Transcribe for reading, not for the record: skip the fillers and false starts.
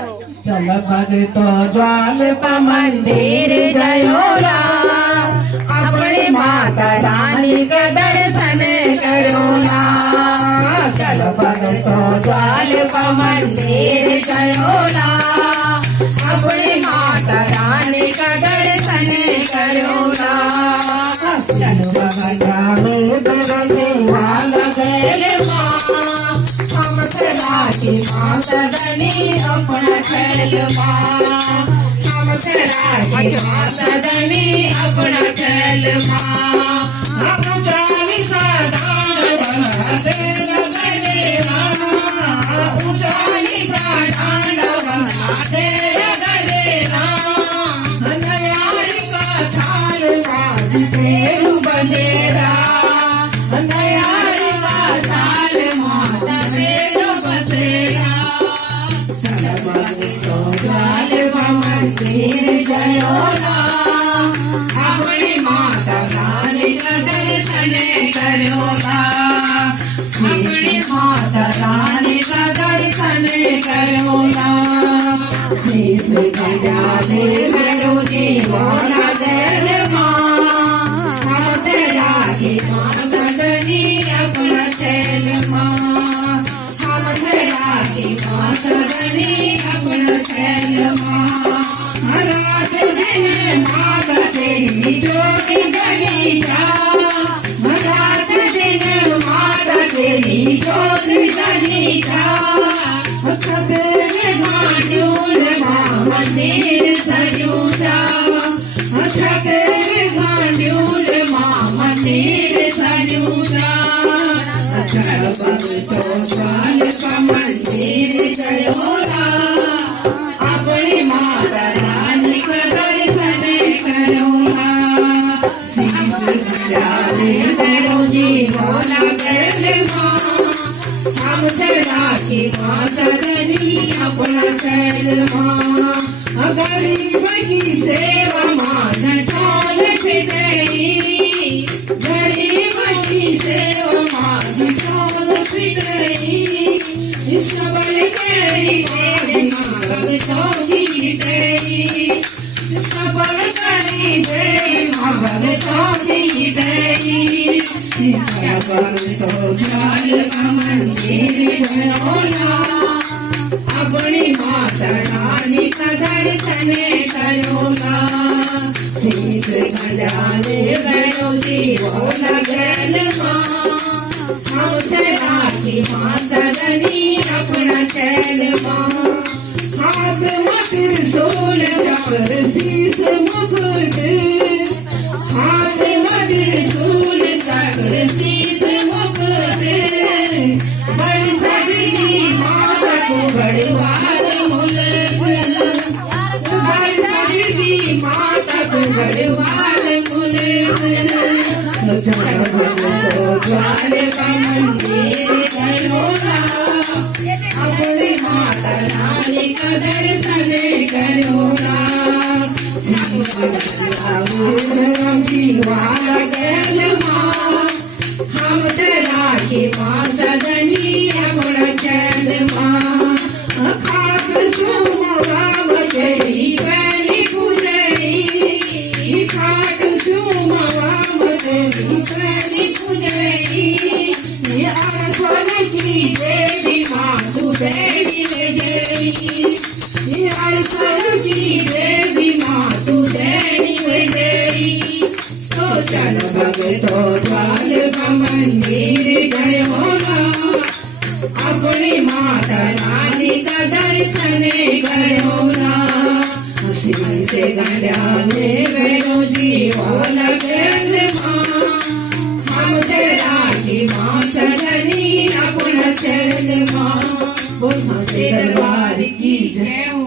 चल भगतो ज्वाल का मंदिर जयोला अपनी माता रानी का दर्शन करोला। चल भगतो ज्वाल का मंदिर जयोला अपनी माता रानी का दर्शन करोला। चल भगता में वाल गैल हम राखी माता धनी अपना खेल हम राखी माता धनी अपना खेल हम जानी का दान उजाली का डांड देना नयारी का छाल बाज शेरू बसेरा नयारी का छाल माता शेरू बसेरा। चल भगतो ज्वाल का मंदिर जयोला अपनी माता रानी का दर्शन करोला अपनी माता रानी का दर्शन करोला। भैरो जीवना जल हम राखी माता धनी अपना शैल हम राखी माता धनी अपना शैल रात दिन माता तेरी ज्योति जली रात दिन माता तेरी ज्योति जली मंदिर सजूजा गांडूल मंदिर सजूजा। चल भगतो ज्वाल का मंदिर जयोला अपनी माता रानी का दर्शन करोला। भैरो जीवना गैल हम राखी माता धनी अपना कैल गरीब की सेवा मान चोल फिटई गरीब की सेवा मान चोल फिटई सबल करी देवी मांग चौकी गई सबल करी देवी मांग चौकी गई। भगतो ज्वाल का मंदिर जयोला अपनी माता रानी का दर्शन करोला। शीश गजाले भैरो जीवना गैल हम राखी माता धनी अपना चैल हाथ मत सोल चक्र शीश मुकुट हाथ मत सोल चक्र शीश मुकुट बड़ी सड़ी माता को गढ़वाल माता को गढ़वाल ज्वाल का मंदिर जयोला अपनी माता रानी का दर्शन करोला। जीवाला गैल हम राखी माता धनी अपना चैल खास चूम तेरी पहली पुजरी खाट चूम तेरी पुजरी अरसन की देवी माँ तू देवी ले गई अरसन की देवी माँ तू देवी ले गई। तो चल भगतो ज्वाल का मंदिर जयोला अपनी माता रानी का दर्शन करोला। से गजाले भैरो जीवना गैल हम राखी माता धनी अपना चैल दरबार की जय हो।